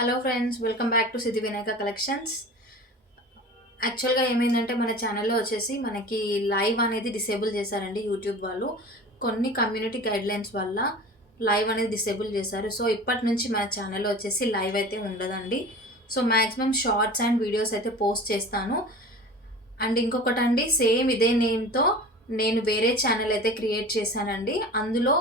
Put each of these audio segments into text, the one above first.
Hello friends, welcome back to Siddhi Vinayaka collections. యాక్చువల్గా ఏమైందంటే మన ఛానల్లో వచ్చేసి మనకి లైవ్ అనేది డిసేబుల్ చేశారండి యూట్యూబ్ వాళ్ళు. కొన్ని కమ్యూనిటీ గైడ్లైన్స్ వల్ల లైవ్ అనేది డిసేబుల్ చేశారు. సో ఇప్పటి నుంచి మన ఛానల్లో వచ్చేసి లైవ్ అయితే ఉండదండి. So maximum shorts and videos అయితే పోస్ట్ చేస్తాను. అండ్ ఇంకొకటండి, సేమ్ ఇదే నేమ్తో నేను వేరే ఛానల్ అయితే క్రియేట్ చేశానండి. అందులో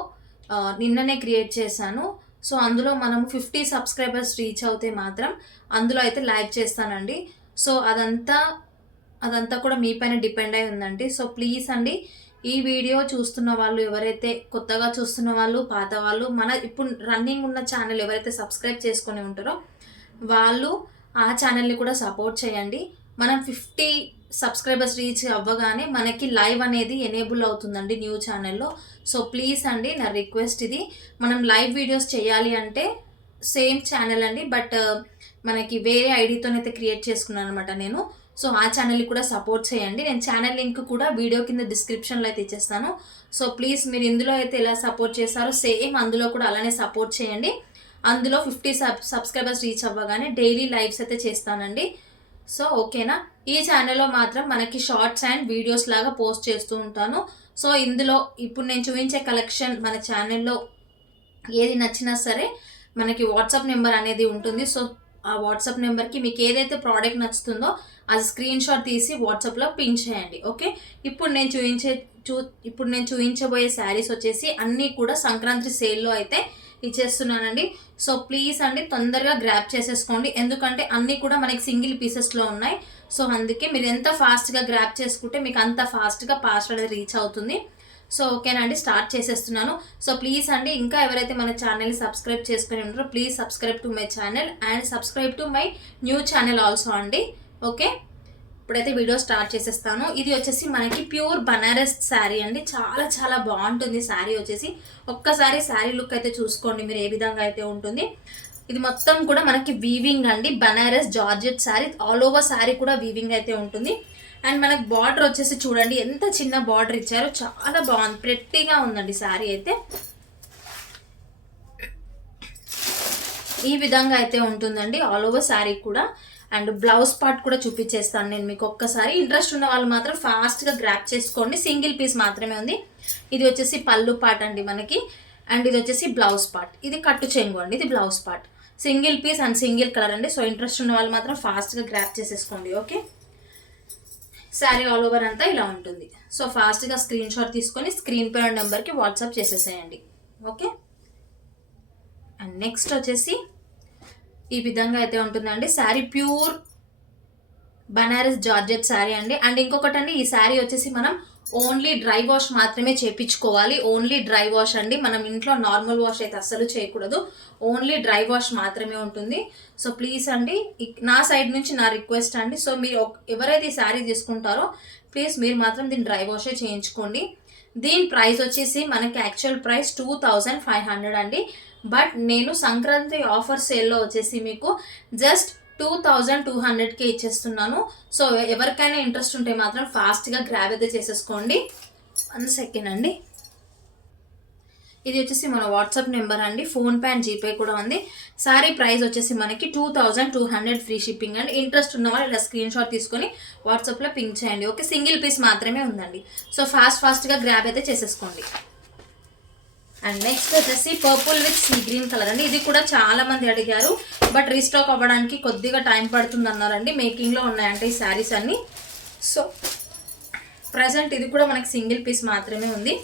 నిన్ననే క్రియేట్ చేశాను. సో అందులో మనము 50 సబ్స్క్రైబర్స్ రీచ్ అవుతే మాత్రం అందులో అయితే లైవ్ చేస్తానండి. సో అదంతా కూడా మీ పైన డిపెండ్ అయి ఉందండి. సో ప్లీజ్ అండి, ఈ వీడియో చూస్తున్న వాళ్ళు ఎవరైతే కొత్తగా చూస్తున్న వాళ్ళు, పాత వాళ్ళు, మన ఇప్పుడు రన్నింగ్ ఉన్న ఛానల్ ఎవరైతే సబ్స్క్రైబ్ చేసుకొని ఉంటారో వాళ్ళు ఆ ఛానల్ని కూడా సపోర్ట్ చేయండి. మనం 50 సబ్స్క్రైబర్స్ రీచ్ అవ్వగానే మనకి లైవ్ అనేది ఎనేబుల్ అవుతుందండి న్యూ ఛానల్లో. సో ప్లీజ్ అండి, నా రిక్వెస్ట్ ఇది. మనం లైవ్ వీడియోస్ చేయాలి అంటే సేమ్ ఛానల్ అండి, బట్ మనకి వేరే ఐడితోనైతే క్రియేట్ చేసుకున్నాను అనమాట నేను. సో ఆ ఛానల్ని కూడా సపోర్ట్ చేయండి. నేను ఛానల్ లింక్ కూడా వీడియో కింద డిస్క్రిప్షన్లో అయితే ఇచ్చేస్తాను. సో ప్లీజ్ మీరు ఇందులో అయితే ఎలా సపోర్ట్ చేస్తారో సేమ్ అందులో కూడా అలానే సపోర్ట్ చేయండి. అందులో 50 సబ్స్క్రైబర్స్ రీచ్ అవ్వగానే డైలీ లైవ్స్ అయితే చేస్తానండి. సో ఓకేనా. ఈ ఛానల్లో మాత్రం మనకి షార్ట్స్ అండ్ వీడియోస్ లాగా పోస్ట్ చేస్తూ ఉంటాను. సో ఇందులో ఇప్పుడు నేను చూపించే కలెక్షన్ మన ఛానల్లో ఏది నచ్చినా సరే మనకి వాట్సాప్ నెంబర్ అనేది ఉంటుంది. సో ఆ వాట్సాప్ నెంబర్కి మీకు ఏదైతే ప్రోడక్ట్ నచ్చుతుందో అది స్క్రీన్ షాట్ తీసి వాట్సాప్లో పిన్ చేయండి. ఓకే. ఇప్పుడు నేను చూపించబోయే శారీస్ వచ్చేసి అన్నీ కూడా సంక్రాంతి సేల్లో అయితే ఇచ్చేస్తున్నానండి. సో ప్లీజ్ అండి, తొందరగా గ్రాప్ చేసేసుకోండి. ఎందుకంటే అన్నీ కూడా మనకి సింగిల్ పీసెస్లో ఉన్నాయి. సో అందుకే మీరు ఎంత ఫాస్ట్గా గ్రాప్ చేసుకుంటే మీకు అంత ఫాస్ట్గా పార్సల్ అనేది రీచ్ అవుతుంది. సో ఓకేనా అండి, స్టార్ట్ చేసేస్తున్నాను. సో ప్లీజ్ అండి, ఇంకా ఎవరైతే మన ఛానల్ని సబ్స్క్రైబ్ చేసుకుని ఉంటారో please subscribe to my channel and subscribe to my new channel also అండి. ఓకే, ఇప్పుడైతే వీడియో స్టార్ట్ చేసేస్తాను. ఇది వచ్చేసి మనకి ప్యూర్ బనారస్ శారీ అండి. చాలా చాలా బాగుంటుంది శారీ వచ్చేసి. ఒక్కసారి శారీ లుక్ అయితే చూసుకోండి మీరు ఏ విధంగా అయితే ఉంటుంది. ఇది మొత్తం కూడా మనకి వీవింగ్ అండి, Banaras georgette sari. All over sari కూడా వీవింగ్ అయితే ఉంటుంది. అండ్ మనకి బార్డర్ వచ్చేసి చూడండి ఎంత చిన్న బార్డర్ ఇచ్చారో, చాలా బాగుంది, ప్రెట్టీగా ఉందండి శారీ అయితే. ఈ విధంగా అయితే ఉంటుందండి ఆల్ ఓవర్ శారీ కూడా. అండ్ బ్లౌజ్ పార్ట్ కూడా చూపించేస్తాను నేను మీకు. ఒక్కసారి ఇంట్రెస్ట్ ఉన్న వాళ్ళు మాత్రం ఫాస్ట్గా గ్రాప్ చేసుకోండి. సింగిల్ పీస్ మాత్రమే ఉంది. ఇది వచ్చేసి పళ్ళు పార్ట్ అండి మనకి. అండ్ ఇది వచ్చేసి బ్లౌజ్ పార్ట్. ఇది కట్టు చెంగు అండి, ఇది blouse part. Single piece and single colour అండి. సో ఇంట్రెస్ట్ ఉన్న వాళ్ళు మాత్రం ఫాస్ట్గా గ్రాప్ చేసేసుకోండి. ఓకే, శారీ ఆల్ ఓవర్ అంతా ఇలా ఉంటుంది. సో ఫాస్ట్గా స్క్రీన్ షాట్ తీసుకొని స్క్రీన్ పైన నెంబర్కి వాట్సాప్ చేసేసేయండి. ఓకే. అండ్ నెక్స్ట్ వచ్చేసి ఈ విధంగా అయితే ఉంటుందండి శారీ. ప్యూర్ బనారస్ జార్జెట్ శారీ అండి. అండ్ ఇంకొకటి అండి, ఈ శారీ వచ్చేసి మనం ఓన్లీ డ్రై వాష్ మాత్రమే చేయించుకోవాలి. ఓన్లీ డ్రై వాష్ అండి, మనం ఇంట్లో నార్మల్ వాష్ అయితే అస్సలు చేయకూడదు. ఓన్లీ డ్రై వాష్ మాత్రమే ఉంటుంది. సో ప్లీజ్ అండి, నా సైడ్ నుంచి నా రిక్వెస్ట్ అండి. సో మీరు ఎవరైతే ఈ శారీ తీసుకుంటారో ప్లీజ్ మీరు మాత్రం దీన్ని డ్రై వాషే చేయించుకోండి. దీని ప్రైస్ వచ్చేసి మనకి యాక్చువల్ ప్రైస్ 2500 అండి. బట్ నేను సంక్రాంతి ఆఫర్ సేల్లో వచ్చేసి మీకు జస్ట్ 2200కే ఇచ్చేస్తున్నాను. సో ఎవరికైనా ఇంట్రెస్ట్ ఉంటే మాత్రం ఫాస్ట్గా గ్రాబ్ అయితే చేసేసుకోండి. 1 సెకండ్ అండి. ఇది వచ్చేసి మన వాట్సాప్ నెంబర్ అండి. ఫోన్పే అండ్ జీపే కూడా ఉంది. సారీ ప్రైస్ వచ్చేసి మనకి 2200 ఫ్రీ షిప్పింగ్ అండి. ఇంట్రెస్ట్ ఉన్న వాళ్ళు ఇలా స్క్రీన్ షాట్ తీసుకొని వాట్సాప్లో పింక్ చేయండి. ఓకే, సింగిల్ పీస్ మాత్రమే ఉందండి. సో ఫాస్ట్గా గ్రాబ్ అయితే చేసేసుకోండి. అండ్ నెక్స్ట్ వచ్చేసి purple with sea green colour అండి. ఇది కూడా చాలా మంది అడిగారు, బట్ రీస్టాక్ అవ్వడానికి కొద్దిగా టైం పడుతుంది అన్నారండి. మేకింగ్లో ఉన్నాయంటే ఈ శారీస్ అన్నీ. సో ప్రజెంట్ ఇది కూడా మనకి సింగిల్ పీస్ మాత్రమే ఉంది.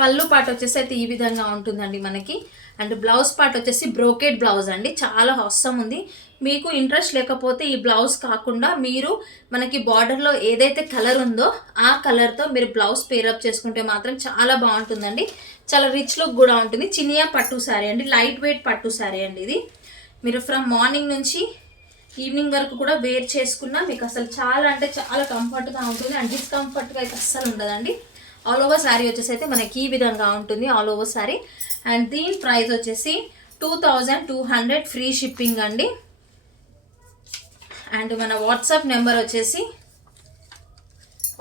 పళ్ళు పార్ట్ వచ్చేసి అయితే ఈ విధంగా ఉంటుందండి మనకి. అండ్ బ్లౌజ్ పార్ట్ వచ్చేసి బ్రోకెడ్ బ్లౌజ్ అండి. చాలా అవసరం ఉంది. మీకు ఇంట్రెస్ట్ లేకపోతే ఈ బ్లౌజ్ కాకుండా మీరు మనకి బార్డర్లో ఏదైతే కలర్ ఉందో ఆ కలర్తో మీరు బ్లౌజ్ పేరప్ చేసుకుంటే మాత్రం చాలా బాగుంటుందండి. చాలా రిచ్ లుక్ కూడా ఉంటుంది. చినియా పట్టు శారీ అండి, లైట్ వెయిట్ పట్టు శారీ అండి. ఇది మీరు ఫ్రమ్ మార్నింగ్ నుంచి ఈవినింగ్ వరకు కూడా వేర్ చేసుకున్నా మీకు అసలు చాలా అంటే చాలా కంఫర్ట్గా ఉంటుంది. అండ్ డిస్కంఫర్ట్గా అయితే అస్సలు ఉండదండి. ఆల్ ఓవర్ శారీ వచ్చేసి అయితే మనకి ఈ విధంగా ఉంటుంది ఆల్ ఓవర్ శారీ. అండ్ దీని ప్రైస్ వచ్చేసి 2200 ఫ్రీ షిప్పింగ్ అండి. అండ్ మన వాట్సాప్ నెంబర్ వచ్చేసి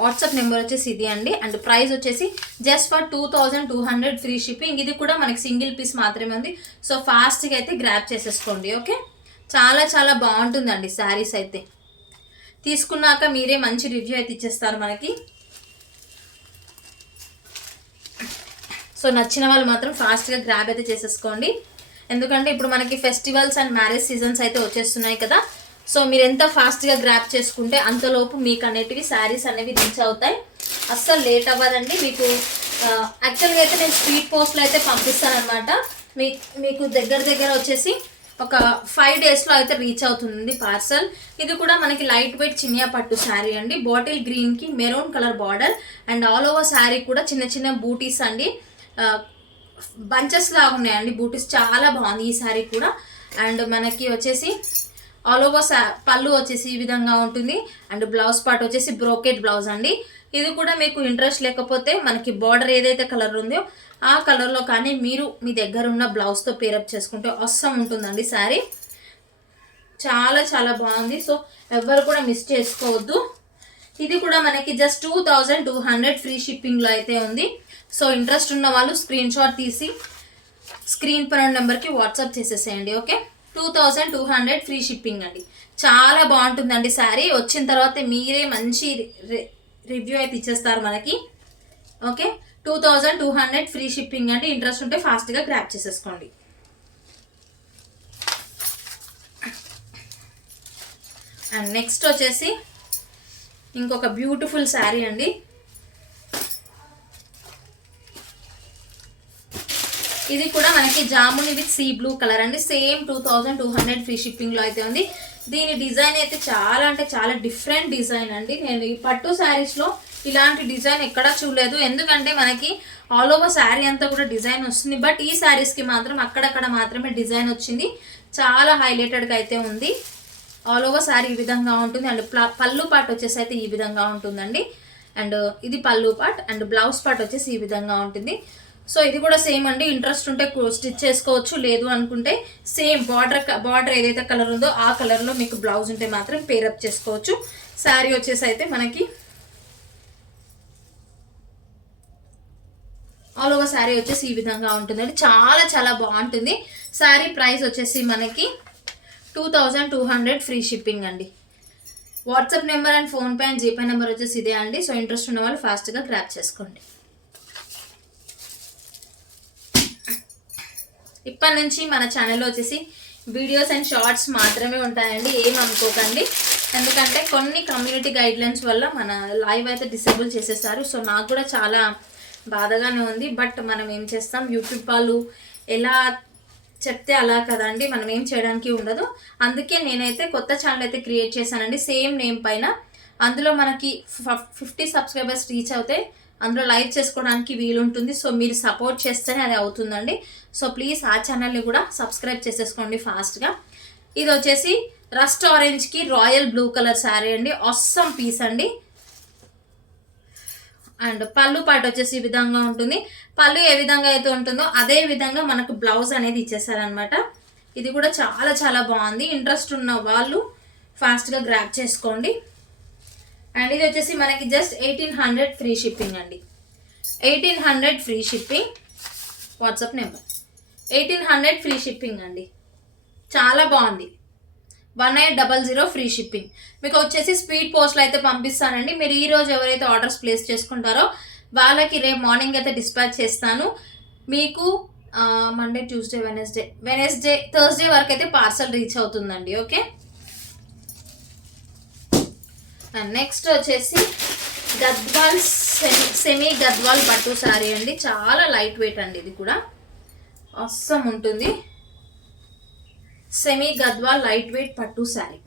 వాట్సాప్ నెంబర్ వచ్చేసి ఇది అండి. అండ్ ప్రైస్ వచ్చేసి జస్ట్ ఫర్ 2200 ఫ్రీ షిప్పింగ్. ఇది కూడా మనకి సింగిల్ పీస్ మాత్రమే ఉంది. సో ఫాస్ట్గా అయితే గ్రాప్ చేసేసుకోండి. ఓకే, చాలా చాలా బాగుంటుందండి శారీస్ అయితే. తీసుకున్నాక మీరే మంచి రివ్యూ అయితే ఇచ్చేస్తారు మనకి. సో నచ్చిన వాళ్ళు మాత్రం ఫాస్ట్గా గ్రాబ్ అయితే చేసేసుకోండి. ఎందుకంటే ఇప్పుడు మనకి ఫెస్టివల్స్ అండ్ మ్యారేజ్ సీజన్స్ అయితే వచ్చేస్తున్నాయి కదా. సో మీరు ఎంత ఫాస్ట్గా గ్రాప్ చేసుకుంటే అంతలోపు మీకు అనేటివి శారీస్ అనేవి రీచ్ అవుతాయి. అస్సలు లేట్ అవ్వదండి మీకు. యాక్చువల్గా అయితే నేను స్పీడ్ పోస్ట్లో అయితే పంపిస్తాను అనమాట. మీకు దగ్గర వచ్చేసి ఒక 5 డేస్లో అయితే రీచ్ అవుతుంది పార్సల్. ఇది కూడా మనకి లైట్ వెయిట్ చినియా పట్టు శారీ అండి. బాటిల్ గ్రీన్కి maroon colour border and all over sari కూడా చిన్న చిన్న బూటీస్ అండి. బంచెస్ లాగా ఉన్నాయండి బూటీస్. చాలా బాగుంది ఈ శారీ కూడా. అండ్ మనకి వచ్చేసి ఆల్ ఓవర్ పళ్ళు వచ్చేసి ఈ విధంగా ఉంటుంది. అండ్ బ్లౌజ్ పార్ట్ వచ్చేసి బ్రోకెట్ బ్లౌజ్ అండి. ఇది కూడా మీకు ఇంట్రెస్ట్ లేకపోతే మనకి బార్డర్ ఏదైతే కలర్ ఉందో ఆ కలర్లో కానీ మీరు మీ దగ్గర ఉన్న బ్లౌజ్తో పేరప్ చేసుకుంటే అవసరం ఉంటుందండి శారీ. చాలా చాలా బాగుంది. సో ఎవరు కూడా మిస్ చేసుకోవద్దు. ఇది కూడా మనకి జస్ట్ 2200 ఫ్రీ షిప్పింగ్లో అయితే ఉంది. సో ఇంట్రెస్ట్ ఉన్న వాళ్ళు స్క్రీన్ షాట్ తీసి స్క్రీన్ పైన నెంబర్కి వాట్సాప్ చేసేసేయండి. ఓకే, 2200 ఫ్రీ షిప్పింగ్ అండి. చాలా బాగుంటుందండి శారీ. వచ్చిన తర్వాత మీరే మంచి రివ్యూ అయితే ఇచ్చేస్తారు మనకి. ఓకే, 2200 ఫ్రీ షిప్పింగ్ అండి. ఇంట్రెస్ట్ ఉంటే ఫాస్ట్గా గ్రాప్ చేసేసుకోండి. అండ్ నెక్స్ట్ వచ్చేసి ఇంకొక బ్యూటిఫుల్ శారీ అండి. ఇది కూడా మనకి జాముని విత్ సీ బ్లూ కలర్ అండి. సేమ్ 2200 ఫ్రీ షిప్పింగ్లో అయితే ఉంది. దీని డిజైన్ అయితే చాలా అంటే చాలా డిఫరెంట్ డిజైన్ అండి. నేను ఈ పట్టు శారీస్లో ఇలాంటి డిజైన్ ఎక్కడా చూడలేదు. ఎందుకంటే మనకి ఆల్ ఓవర్ శారీ అంతా కూడా డిజైన్ వస్తుంది. బట్ ఈ శారీస్కి మాత్రం అక్కడక్కడ మాత్రమే డిజైన్ వచ్చింది. చాలా హైలైటెడ్గా అయితే ఉంది. ఆల్ ఓవర్ శారీ ఈ విధంగా ఉంటుంది. అండ్ పళ్ళు పార్ట్ వచ్చేసి అయితే ఈ విధంగా ఉంటుందండి. అండ్ ఇది పళ్ళు పార్ట్ అండ్ బ్లౌజ్ పార్ట్ వచ్చేసి ఈ విధంగా ఉంటుంది. సో ఇది కూడా సేమ్ అండి. ఇంట్రెస్ట్ ఉంటే స్టిచ్ చేసుకోవచ్చు, లేదు అనుకుంటే సేమ్ బార్డర్ ఏదైతే కలర్ ఉందో ఆ కలర్లో మీకు బ్లౌజ్ ఉంటే మాత్రం పేరప్ చేసుకోవచ్చు. శారీ వచ్చేసి అయితే మనకి ఆల్ ఓవర్ శారీ వచ్చేసి ఈ విధంగా ఉంటుందండి. చాలా చాలా బాగుంటుంది శారీ. ప్రైస్ వచ్చేసి మనకి 2200 ఫ్రీ షిప్పింగ్ అండి. WhatsApp number and PhonePe and GPay number వచ్చేసి ఇదే అండి. సో ఇంట్రెస్ట్ ఉన్న వాళ్ళు ఫాస్ట్గా గ్రాప్ చేసుకోండి. ఇప్పటి నుంచి మన ఛానల్లో వచ్చేసి వీడియోస్ అండ్ షార్ట్స్ మాత్రమే ఉంటాయండి. ఏం అనుకోకండి. ఎందుకంటే కొన్ని కమ్యూనిటీ గైడ్లైన్స్ వల్ల మన లైవ్ అయితే డిసేబుల్ చేసేసారు. సో నాకు కూడా చాలా బాధగానే ఉంది. బట్ మనం ఏం చేస్తాం, యూట్యూబ్ వాళ్ళు ఎలా చెప్తే అలా కదండి, మనం ఏం చేయడానికి ఉండదు. అందుకే నేనైతే కొత్త ఛానల్ అయితే క్రియేట్ చేశానండి సేమ్ నేమ్ పైన. అందులో మనకి 50 సబ్స్క్రైబర్స్ రీచ్ అవుతే అందులో లైవ్ చేసుకోవడానికి వీలుంటుంది. సో మీరు సపోర్ట్ చేస్తేనే అది అవుతుందండి. సో ప్లీజ్ ఆ ఛానల్ని కూడా సబ్స్క్రైబ్ చేసేసుకోండి ఫాస్ట్గా. ఇది వచ్చేసి రస్ట్ ఆరెంజ్కి రాయల్ బ్లూ కలర్ శారీ అండి. ఆసమ్ పీస్ అండి. అండ్ పళ్ళు పాట వచ్చేసి ఈ విధంగా ఉంటుంది. పళ్ళు ఏ విధంగా అయితే ఉంటుందో అదే విధంగా మనకు బ్లౌజ్ అనేది ఇచ్చేసారనమాట. ఇది కూడా చాలా చాలా బాగుంది. ఇంట్రెస్ట్ ఉన్న వాళ్ళు ఫాస్ట్గా గ్రాప్ చేసుకోండి. అండ్ ఇది వచ్చేసి మనకి జస్ట్ 1800 ఫ్రీ షిప్పింగ్ అండి. 1800 free shipping. WhatsApp number 1800 free shipping అండి. చాలా బాగుంది. 1800 ఫ్రీ షిప్పింగ్. మీకు వచ్చేసి స్పీడ్ పోస్ట్లో అయితే పంపిస్తానండి. మీరు ఈరోజు ఎవరైతే ఆర్డర్స్ ప్లేస్ చేసుకుంటారో వాళ్ళకి రేపు మార్నింగ్ అయితే డిస్పాచ్ చేస్తాను. మీకు మండే, ట్యూస్డే, వెనస్డే, థర్స్డే వరకు అయితే పార్సల్ రీచ్ అవుతుందండి. ఓకే, అండ్ నెక్స్ట్ వచ్చేసి గద్వాల్ సెమీ గద్వాల్ పట్టు శారీ అండి. చాలా లైట్ వెయిట్ అండి. ఇది కూడా అస్సం ఉంటుంది. సెమీ గద్వాల్ లైట్ వెయిట్ పట్టు శారీ.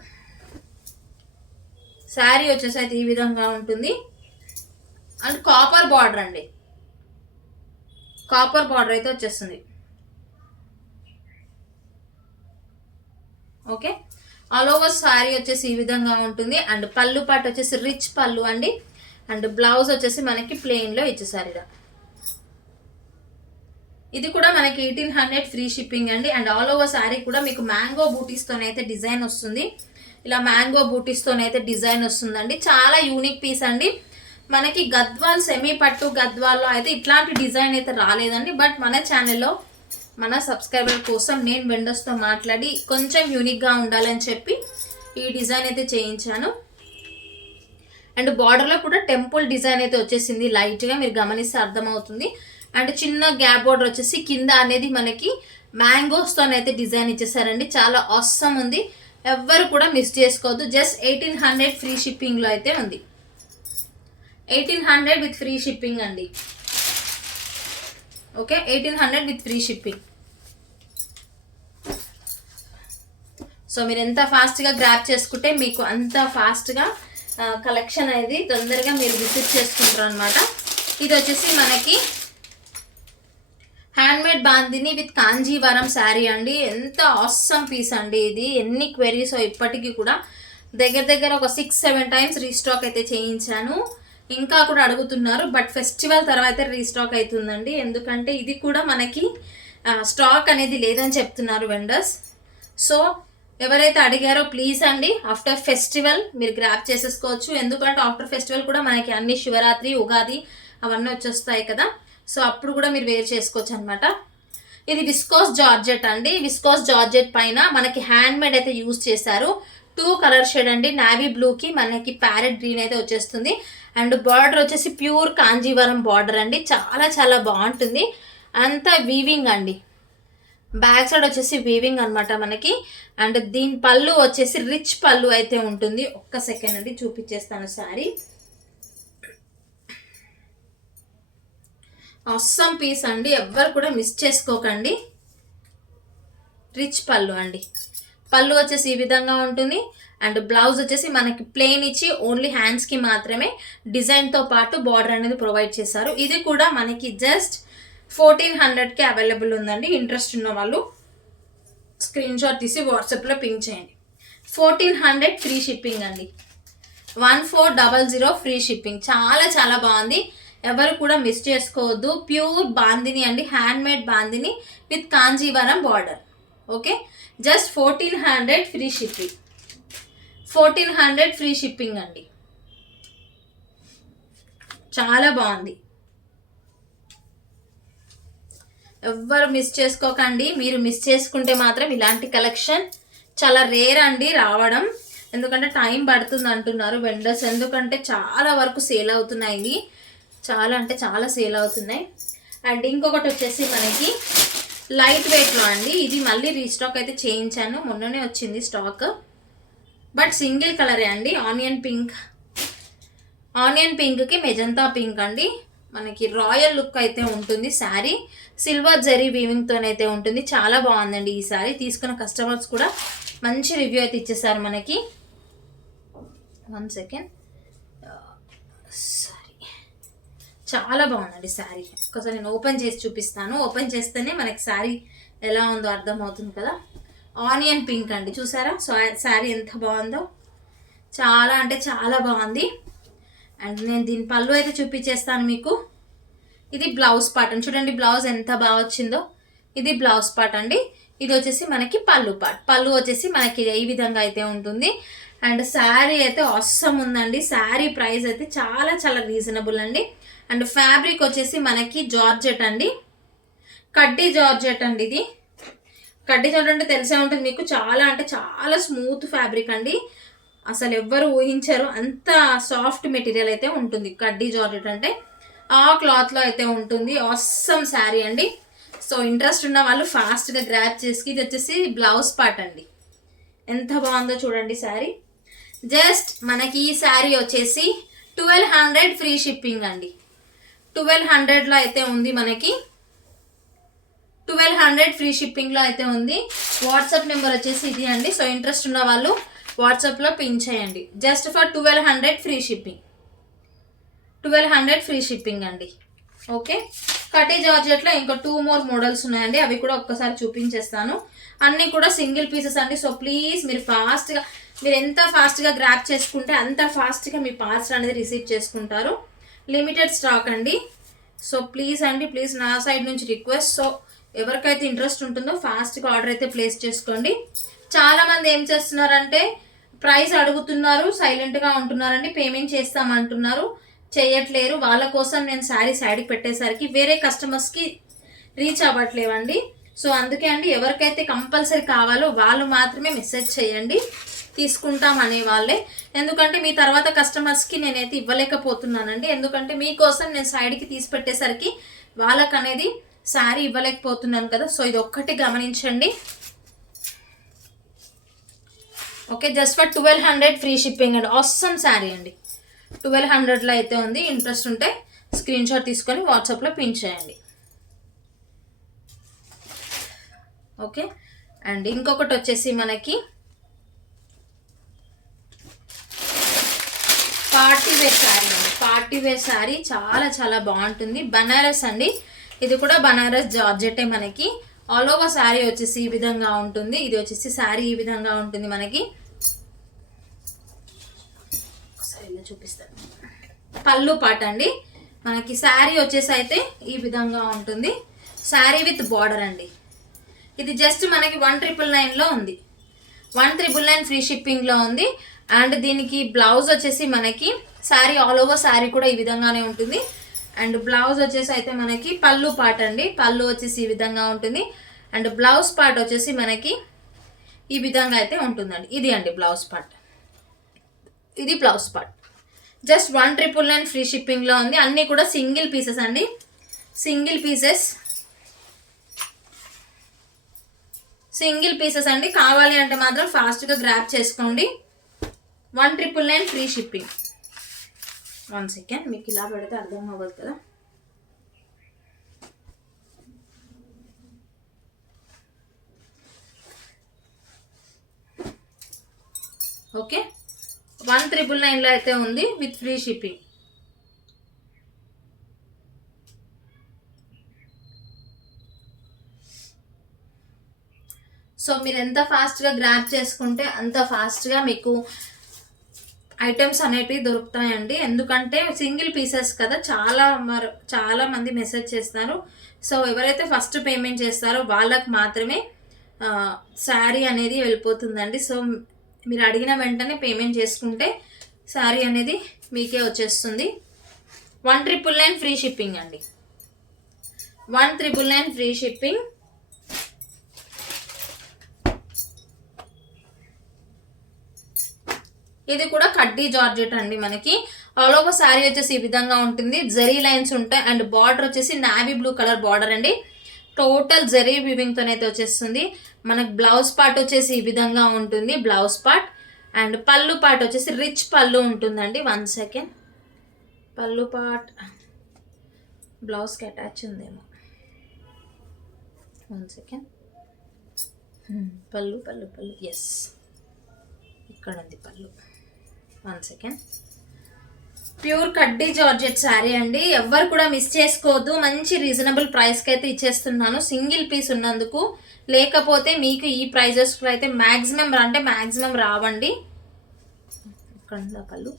శారీ వచ్చేసి అయితే ఈ విధంగా ఉంటుంది. అండ్ కాపర్ బార్డర్ అండి. కాపర్ బార్డర్ అయితే వచ్చేస్తుంది. ఓకే, ఆల్ ఓవర్ శారీ వచ్చేసి ఈ విధంగా ఉంటుంది. అండ్ పళ్ళు పాటు వచ్చేసి రిచ్ పళ్ళు అండి. అండ్ బ్లౌజ్ వచ్చేసి మనకి ప్లెయిన్లో ఇచ్చేసారు. ఇది కూడా మనకి 1800 ఫ్రీ షిప్పింగ్ అండి. అండ్ ఆల్ ఓవర్ శారీ కూడా మీకు మ్యాంగో బూటీస్తోనైతే డిజైన్ వస్తుంది. ఇలా మ్యాంగో బూటీస్తోనైతే డిజైన్ వస్తుందండి. చాలా యూనిక్ పీస్ అండి. మనకి గద్వాల్ సెమీ పట్టు గద్వాల్లో అయితే ఇట్లాంటి డిజైన్ అయితే రాలేదండి. బట్ మన ఛానల్లో మన సబ్స్క్రైబర్ కోసం నేను వెండర్స్తో మాట్లాడి కొంచెం యూనిక్గా ఉండాలని చెప్పి ఈ డిజైన్ అయితే చేయించాను. అండ్ బార్డర్లో కూడా టెంపుల్ డిజైన్ అయితే వచ్చేసింది లైట్గా, మీరు గమనిస్తే అర్థమవుతుంది. అండ్ చిన్న గ్యాప్ బార్డర్ వచ్చేసి కింద అనేది మనకి మ్యాంగోస్తో అయితే డిజైన్ ఇచ్చేసారండి. చాలా ఆసమ్ ఉంది, ఎవ్వరు కూడా మిస్ చేసుకోవద్దు. జస్ట్ 1800 ఫ్రీ షిప్పింగ్లో అయితే ఉంది. 1800 విత్ ఫ్రీ షిప్పింగ్ అండి. Okay, 1800 with free shipping. So మీరు ఎంత ఫాస్ట్గా గ్రాప్ చేసుకుంటే మీకు అంత ఫాస్ట్గా కలెక్షన్ అనేది తొందరగా మీరు విజిట్ చేసుకుంటారు అనమాట. ఇది వచ్చేసి మనకి హ్యాండ్మేడ్ బాందిని విత్ కాంజీవరం శారీ అండి. ఎంత ఆసమ్ పీస్ అండి ఇది. ఎన్ని క్వెరీస్ ఇప్పటికీ కూడా దగ్గర ఒక 6-7 టైమ్స్ రీస్టాక్ అయితే చేయించాను. ఇంకా కూడా అడుగుతున్నారు, బట్ ఫెస్టివల్ తర్వాత రీస్టాక్ అవుతుందండి. ఎందుకంటే ఇది కూడా మనకి స్టాక్ అనేది లేదని చెప్తున్నారు వెండర్స్. సో ఎవరైతే అడిగారో ప్లీజ్ అండి, ఆఫ్టర్ ఫెస్టివల్ మీరు గ్రాప్ చేసేసుకోవచ్చు. ఎందుకంటే ఆఫ్టర్ ఫెస్టివల్ కూడా మనకి అన్ని శివరాత్రి, ఉగాది అవన్నీ వచ్చేస్తాయి కదా. సో అప్పుడు కూడా మీరు వేర్ చేసుకోవచ్చు అనమాట. ఇది విస్కోస్ జార్జెట్ అండి. విస్కోస్ జార్జెట్ పైన మనకి హ్యాండ్మేడ్ అయితే యూజ్ చేశారు. 2 కలర్ షేడ్ అండి. నావీ బ్లూకి మనకి ప్యారెట్ గ్రీన్ అయితే వచ్చేస్తుంది. అండ్ బార్డర్ వచ్చేసి ప్యూర్ కాంజీవరం బార్డర్ అండి. చాలా చాలా బాగుంటుంది. అంతా వీవింగ్ అండి. బ్యాక్ సైడ్ వచ్చేసి వీవింగ్ అనమాట మనకి. అండ్ దీని పళ్ళు వచ్చేసి రిచ్ పళ్ళు అయితే ఉంటుంది. ఒక్క సెకండ్ అండి చూపించేస్తాను శారీ. ఆసమ్ పీస్ అండి, ఎవ్వరు కూడా మిస్ చేసుకోకండి. రిచ్ పళ్ళు అండి. పళ్ళు వచ్చేసి ఈ విధంగా ఉంటుంది. అండ్ బ్లౌజ్ వచ్చేసి మనకి ప్లెయిన్ ఇచ్చి ఓన్లీ హ్యాండ్స్కి మాత్రమే డిజైన్తో పాటు బార్డర్ అనేది ప్రొవైడ్ చేశారు. ఇది కూడా మనకి జస్ట్ 1400కి అవైలబుల్ ఉందండి. ఇంట్రెస్ట్ ఉన్న వాళ్ళు స్క్రీన్ షాట్ తీసి వాట్సాప్లో పింక్ చేయండి. 1400 ఫ్రీ షిప్పింగ్ అండి. 1400 ఫ్రీ షిప్పింగ్. చాలా చాలా బాగుంది, ఎవరు కూడా మిస్ చేసుకోవద్దు. ప్యూర్ బాందిని అండి, handmade bandhani with Kanjeevaram border. Okay, just 1400 free shipping. 1400 free shipping అండి. చాలా బాగుంది, ఎవ్వరు మిస్ చేసుకోకండి. మీరు మిస్ చేసుకుంటే మాత్రం ఇలాంటి కలెక్షన్ చాలా రేర్ అండి రావడం. ఎందుకంటే టైం పడుతుంది అంటున్నారు వెండర్స్. ఎందుకంటే చాలా వరకు సేల్ అవుతున్నాయి, చాలా అంటే చాలా సేల్ అవుతున్నాయి. అండ్ ఇంకొకటి వచ్చేసి మనకి లైట్ వెయిట్లో అండి. ఇది మళ్ళీ రీస్టాక్ అయితే చేయించాను, మొన్ననే వచ్చింది స్టాక్. బట్ సింగిల్ కలరే అండి. ఆనియన్ పింక్కి మెజంతా పింక్ అండి. మనకి రాయల్ లుక్ అయితే ఉంటుంది శారీ. సిల్వర్ జరీ వీవింగ్తోనైతే ఉంటుంది. చాలా బాగుందండి ఈ శారీ. తీసుకున్న కస్టమర్స్ కూడా మంచి రివ్యూ అయితే ఇచ్చేసారు మనకి. 1 సెకండ్. చాలా బాగుందండి శారీ. ఒకసారి నేను ఓపెన్ చేసి చూపిస్తాను. ఓపెన్ చేస్తేనే మనకి శారీ ఎలా ఉందో అర్థమవుతుంది కదా. ఆనియన్ పింక్ అండి, చూసారా శారీ ఎంత బాగుందో. చాలా అంటే చాలా బాగుంది. అండ్ నేను దీని పళ్ళు అయితే చూపించేస్తాను మీకు. ఇది బ్లౌజ్ పార్ట్ అని చూడండి, బ్లౌజ్ ఎంత బాగా వచ్చిందో. ఇది బ్లౌజ్ పార్ట్ అండి. ఇది వచ్చేసి మనకి పళ్ళు పార్ట్. పళ్ళు వచ్చేసి మనకి ఈ విధంగా అయితే ఉంటుంది. అండ్ శారీ అయితే ఆసమ్ ఉందండి. శారీ ప్రైస్ అయితే చాలా చాలా రీజనబుల్ అండి. అండ్ ఫ్యాబ్రిక్ వచ్చేసి మనకి జార్జెట్ అండి, కడ్డీ జార్జెట్ అండి. ఇది కడ్డీ జార్జెట్ అంటే తెలిసే ఉంటుంది మీకు. చాలా అంటే చాలా స్మూత్ ఫ్యాబ్రిక్ అండి. అసలు ఎవ్వరు ఊహించరు అంత సాఫ్ట్ మెటీరియల్ అయితే ఉంటుంది కడ్డీ జార్జెట్ అంటే. ఆ క్లాత్లో అయితే ఉంటుంది. ఆసమ్ శారీ అండి. సో ఇంట్రెస్ట్ ఉన్న వాళ్ళు ఫాస్ట్గా గ్రాప్ చేసి. ఇది వచ్చేసి బ్లౌజ్ పార్ట్ అండి. ఎంత బాగుందో చూడండి శారీ. జస్ట్ మనకి ఈ శారీ వచ్చేసి 1200 ఫ్రీ షిప్పింగ్ అండి. 1200లో అయితే ఉంది మనకి. 1200 ఫ్రీ షిప్పింగ్లో అయితే ఉంది. వాట్సాప్ నెంబర్ వచ్చేసి ఇది అండి. సో ఇంట్రెస్ట్ ఉన్న వాళ్ళు వాట్సాప్లో పిన్ చేయండి. Just for 1200 free shipping. 1200 free shipping అండి. ఓకే, కటీ జార్జెట్లో ఇంకా 2 more మోడల్స్ ఉన్నాయండి. అవి కూడా ఒక్కసారి చూపించేస్తాను. అన్నీ కూడా సింగిల్ పీసెస్ అండి. సో ప్లీజ్ మీరు ఫాస్ట్గా, మీరు ఎంత ఫాస్ట్గా గ్రాప్ చేసుకుంటే అంత ఫాస్ట్గా మీ పార్సల్ అనేది రిసీవ్ చేసుకుంటారు. లిమిటెడ్ స్టాక్ అండి. సో ప్లీజ్ అండి, ప్లీజ్ నా సైడ్ నుంచి రిక్వెస్ట్. సో ఎవరికైతే ఇంట్రెస్ట్ ఉంటుందో ఫాస్ట్గా ఆర్డర్ అయితే ప్లేస్ చేసుకోండి. చాలామంది ఏం చేస్తున్నారంటే ప్రైస్ అడుగుతున్నారు, సైలెంట్గా ఉంటున్నారండి, పేమెంట్ చేస్తామంటున్నారు. చేయట్లేరు. వాళ్ళ కోసం నేను శారీ సైడ్కి పెట్టేసరికి వేరే కస్టమర్స్కి రీచ్ అవ్వట్లేవండి. సో అందుకే అండి, ఎవరికైతే కంపల్సరీ కావాలో వాళ్ళు మాత్రమే మెసేజ్ చేయండి, తీసుకుంటాం అనే వాళ్ళే. ఎందుకంటే మీ తర్వాత కస్టమర్స్కి నేనైతే ఇవ్వలేకపోతున్నానండి. ఎందుకంటే మీకోసం నేను సైడ్కి తీసి పెట్టేసరికి వాళ్ళకనేది శారీ ఇవ్వలేకపోతున్నాను కదా. సో ఇది ఒక్కటి గమనించండి. Okay, just for 1200 free shipping అండి. ఆసమ్ శారీ అండి. 1200లో అయితే ఉంది. ఇంట్రెస్ట్ ఉంటే స్క్రీన్ షాట్ తీసుకొని వాట్సాప్లో పిన్ చేయండి. ఓకే, అండ్ ఇంకొకటి వచ్చేసి మనకి పార్టీ వేర్ శారీ అండి. పార్టీ వేర్ శారీ చాలా చాలా బాగుంటుంది. బనారస్ అండి. ఇది కూడా బనారస్ జార్జెటే. మనకి ఆల్ ఓవర్ శారీ వచ్చేసి ఈ విధంగా ఉంటుంది. ఇది వచ్చేసి శారీ ఈ విధంగా ఉంటుంది. మనకి చూపిస్తాను. పళ్ళు పాట అండి. మనకి శారీ వచ్చేసి అయితే ఈ విధంగా ఉంటుంది. శారీ విత్ బార్డర్ అండి. ఇది జస్ట్ మనకి 1999లో ఉంది. 1999 ఫ్రీ షిప్పింగ్లో ఉంది. అండ్ దీనికి బ్లౌజ్ వచ్చేసి మనకి శారీ ఆల్ ఓవర్ శారీ కూడా ఈ విధంగానే ఉంటుంది. అండ్ బ్లౌజ్ వచ్చేసి అయితే మనకి పళ్ళు పాట అండి. పళ్ళు వచ్చేసి ఈ విధంగా ఉంటుంది. అండ్ బ్లౌజ్ పార్ట్ వచ్చేసి మనకి ఈ విధంగా అయితే ఉంటుందండి. ఇది అండి బ్లౌజ్ పార్ట్. ఇది బ్లౌజ్ పార్ట్. జస్ట్ 1999 ఫ్రీ షిప్పింగ్లో ఉంది. అన్నీ కూడా సింగిల్ పీసెస్ అండి. సింగిల్ పీసెస్ అండి. కావాలి అంటే మాత్రం ఫాస్ట్గా గ్రాప్ చేసుకోండి. 1999 ఫ్రీ షిప్పింగ్. 1 సెకండ్, మీకు ఇలా పెడితే అర్థం అవ్వదు కదా. ఓకే, 1999లో అయితే ఉంది విత్ ఫ్రీ షిప్పింగ్. సో మీరు ఎంత ఫాస్ట్గా గ్రాప్ చేసుకుంటే అంత ఫాస్ట్గా మీకు ఐటమ్స్ అనేటివి దొరుకుతాయండి. ఎందుకంటే సింగిల్ పీసెస్ కదా, చాలా మంది మెసేజ్ చేస్తారు. సో ఎవరైతే ఫస్ట్ పేమెంట్ చేస్తారో వాళ్ళకి మాత్రమే శారీ అనేది వెళ్ళిపోతుందండి. సో మీరు అడిగిన వెంటనే పేమెంట్ చేసుకుంటే శారీ అనేది మీకే వచ్చేస్తుంది. 1999 ఫ్రీ షిప్పింగ్ అండి. 1999 ఫ్రీ షిప్పింగ్. ఇది కూడా కడ్డీ జార్జెట్ అండి. మనకి ఆల్ ఓవర్ శారీ వచ్చేసి ఈ విధంగా ఉంటుంది. జరీ లైన్స్ ఉంటాయి. అండ్ బార్డర్ వచ్చేసి నావీ బ్లూ కలర్ బార్డర్ అండి. టోటల్ జరీ వీవింగ్తో అయితే వచ్చేస్తుంది. మనకు బ్లౌజ్ పార్ట్ వచ్చేసి ఈ విధంగా ఉంటుంది. బ్లౌజ్ పార్ట్ అండ్ పళ్ళు పార్ట్ వచ్చేసి రిచ్ పళ్ళు ఉంటుందండి. 1 సెకండ్, పళ్ళు పార్ట్ బ్లౌజ్కి అటాచ్ ఉందేమో. 1 సెకండ్. పళ్ళు పళ్ళు పళ్ళు ఎస్, ఇక్కడ ఉంది పళ్ళు. 1 సెకండ్. ప్యూర్ కడ్డీ జార్జెట్ శారీ అండి. ఎవ్వరు కూడా మిస్ చేసుకోవద్దు. మంచి రీజనబుల్ ప్రైస్కి అయితే ఇచ్చేస్తున్నాను సింగిల్ పీస్ ఉన్నందుకు. లేకపోతే మీకు ఈ ప్రైజెస్లో అయితే మ్యాక్సిమం రావండి. ఇక్కడ ఉందా పళ్ళు.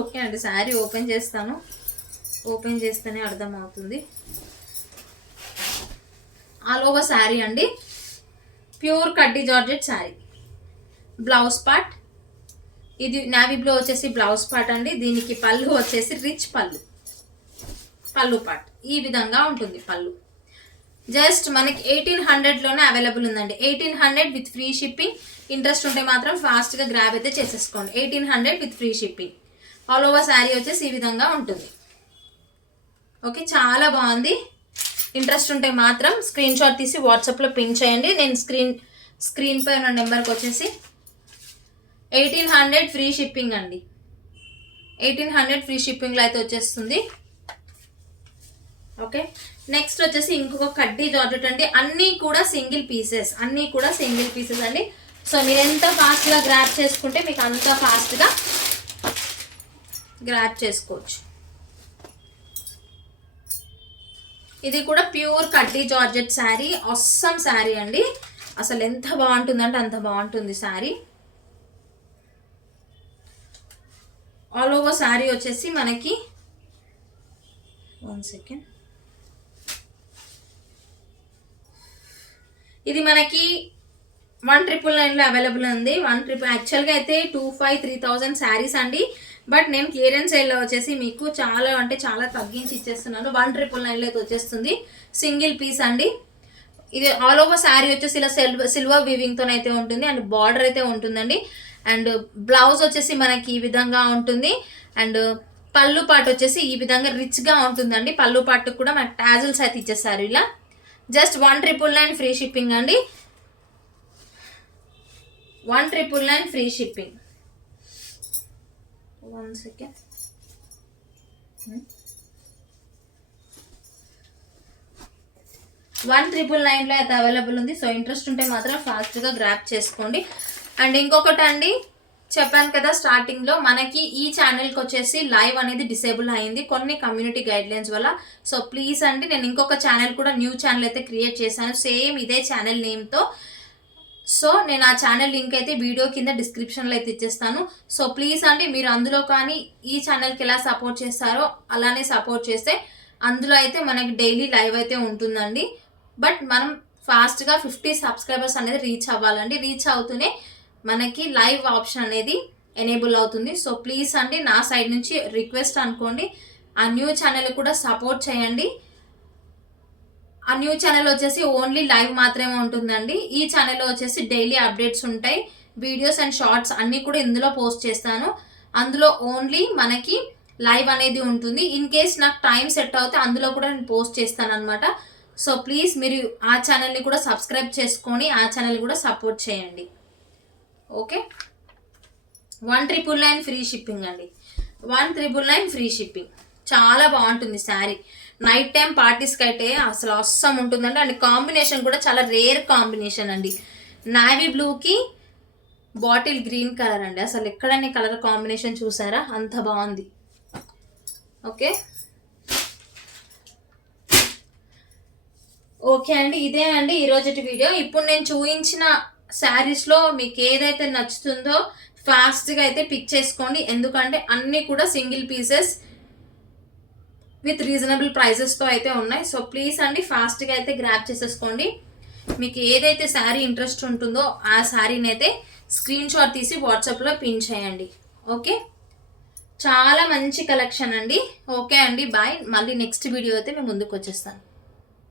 ఓకే అండి, శారీ ఓపెన్ చేస్తాను. ఓపెన్ చేస్తేనే అర్థమవుతుంది. ఆల్ ఓవర్ శారీ అండి. ప్యూర్ కడ్డీ జార్జెట్ శారీ. బ్లౌజ్ పార్ట్ ఇది నావీ బ్లూ వచ్చేసి బ్లౌజ్ పార్ట్ అండి. దీనికి పళ్ళు వచ్చేసి రిచ్ పళ్ళు పార్ట్ ఈ విధంగా ఉంటుంది. పళ్ళు జస్ట్ మనకి 1800లోనే అవైలబుల్ ఉందండి. 1800 విత్ ఫ్రీ షిప్పింగ్. ఇంట్రెస్ట్ ఉంటే మాత్రం ఫాస్ట్గా గ్రాబ్ అయితే చేసేసుకోండి. 1800 with free shipping. All over sari వచ్చేసి ఈ విధంగా ఉంటుంది. ఓకే, చాలా బాగుంది. ఇంట్రెస్ట్ ఉంటే మాత్రం స్క్రీన్ షాట్ తీసి వాట్సాప్లో పిన్ చేయండి. నేను స్క్రీన్ పై ఉన్న నెంబర్కి వచ్చేసి 1800 ఫ్రీ షిప్పింగ్ అండి. 1800 ఫ్రీ షిప్పింగ్లో అయితే వచ్చేస్తుంది. ఓకే, నెక్స్ట్ వచ్చేసి ఇంకొక కడ్డీ జార్జెట్ అండి. అన్నీ కూడా సింగిల్ పీసెస్ అండి. సో మీరు ఎంత ఫాస్ట్గా గ్రాప్ చేసుకుంటే మీకు అంత ఫాస్ట్గా గ్రాప్ చేసుకోవచ్చు. ఇది కూడా ప్యూర్ కడ్డీ జార్జెట్ శారీ. ఆసమ్ శారీ అండి. అసలు ఎంత బాగుంటుందంటే అంత బాగుంటుంది శారీ. ఆల్ ఓవర్ శారీ వచ్చేసి మనకి 1 సెకండ్. ఇది మనకి 1999లో అవైలబుల్ ఉంది. యాక్చువల్గా అయితే 25,000-3,000 శారీస్ అండి. బట్ నేను క్లియరెన్స్ సేల్లో వచ్చేసి మీకు చాలా అంటే చాలా తగ్గించి ఇచ్చేస్తున్నాను. 1999లో అయితే వచ్చేస్తుంది. సింగిల్ పీస్ అండి. ఇది ఆల్ ఓవర్ శారీ వచ్చేసి ఇలా సిల్వర్ వీవింగ్తో అయితే ఉంటుంది. అండ్ బార్డర్ అయితే ఉంటుందండి. అండ్ బ్లౌజ్ వచ్చేసి మనకి ఈ విధంగా ఉంటుంది. అండ్ పళ్ళు పాటు వచ్చేసి ఈ విధంగా రిచ్గా ఉంటుందండి. పళ్ళు పాటు కూడా మనకి టాజిల్స్ అయితే ఇచ్చేస్తారు. ఇలా జస్ట్ 1999 ఫ్రీ షిప్పింగ్ అండి. 1999 ఫ్రీ షిప్పింగ్. 1 సెకండ్. 1999లో అయితే అవైలబుల్ ఉంది. సో ఇంట్రెస్ట్ ఉంటే మాత్రం ఫాస్ట్గా గ్రాప్ చేసుకోండి. అండ్ ఇంకొకటి అండి, చెప్పాను కదా స్టార్టింగ్లో, మనకి ఈ ఛానల్కి వచ్చేసి లైవ్ అనేది డిసేబుల్ అయింది కొన్ని కమ్యూనిటీ గైడ్లైన్స్ వల్ల. సో ప్లీజ్ అండి, నేను ఇంకొక ఛానల్ కూడా న్యూ ఛానల్ అయితే క్రియేట్ చేశాను సేమ్ ఇదే ఛానల్ నేమ్తో. సో నేను ఆ ఛానల్ లింక్ అయితే వీడియో కింద డిస్క్రిప్షన్లో అయితే ఇచ్చేస్తాను. సో ప్లీజ్ అండి, మీరు అందులో కానీ ఈ ఛానల్కి ఎలా సపోర్ట్ చేస్తారో అలానే సపోర్ట్ చేస్తే అందులో అయితే మనకి డైలీ లైవ్ అయితే ఉంటుందండి. బట్ మనం ఫాస్ట్గా 50 సబ్స్క్రైబర్స్ అనేది రీచ్ అవ్వాలండి. రీచ్ అవుతూనే మనకి లైవ్ ఆప్షన్ అనేది ఎనేబుల్ అవుతుంది. సో ప్లీజ్ అండి, నా సైడ్ నుంచి రిక్వెస్ట్ అనుకోండి, ఆ న్యూ ఛానల్ కూడా సపోర్ట్ చేయండి. ఆ న్యూ ఛానల్ వచ్చేసి ఓన్లీ లైవ్ మాత్రమే ఉంటుందండి. ఈ ఛానల్లో వచ్చేసి డైలీ అప్డేట్స్ ఉంటాయి. వీడియోస్ అండ్ షార్ట్స్ అన్నీ కూడా ఇందులో పోస్ట్ చేస్తాను. అందులో ఓన్లీ మనకి లైవ్ అనేది ఉంటుంది. ఇన్ కేస్ నాకు టైం సెట్ అవుతే అందులో కూడా నేను పోస్ట్ చేస్తాను అనమాట. సో ప్లీజ్ మీరు ఆ ఛానల్ని కూడా సబ్స్క్రైబ్ చేసుకొని ఆ ఛానల్ కూడా సపోర్ట్ చేయండి. ఓకే. 1999 ఫ్రీ షిప్పింగ్ అండి. 1999 ఫ్రీ షిప్పింగ్. చాలా బాగుంటుంది శారీ. నైట్ టైం పార్టీస్కి అయితే అసలు అస్సం ఉంటుందండి. అండ్ కాంబినేషన్ కూడా చాలా రేర్ కాంబినేషన్ అండి. నావీ బ్లూకి బాటిల్ గ్రీన్ కలర్ అండి. అసలు ఎక్కడనే కలర్ కాంబినేషన్ చూసారా, అంత బాగుంది. ఓకే ఓకే అండి, ఇదే అండి ఈరోజుటి వీడియో. ఇప్పుడు నేను చూపించిన శారీస్లో మీకు ఏదైతే నచ్చుతుందో ఫాస్ట్గా అయితే పిక్ చేసుకోండి. ఎందుకంటే అన్నీ కూడా సింగిల్ పీసెస్ విత్ రీజనబుల్ ప్రైజెస్తో అయితే ఉన్నాయి. సో ప్లీజ్ అండి, ఫాస్ట్గా అయితే గ్రాప్ చేసేసుకోండి. మీకు ఏదైతే శారీ ఇంట్రెస్ట్ ఉంటుందో ఆ శారీని అయితే స్క్రీన్ షాట్ తీసి వాట్సాప్లో పిన్ చేయండి. ఓకే, చాలా మంచి కలెక్షన్ అండి. ఓకే అండి, బాయ్. మళ్ళీ నెక్స్ట్ వీడియో అయితే మేము ముందుకు వచ్చేస్తాను.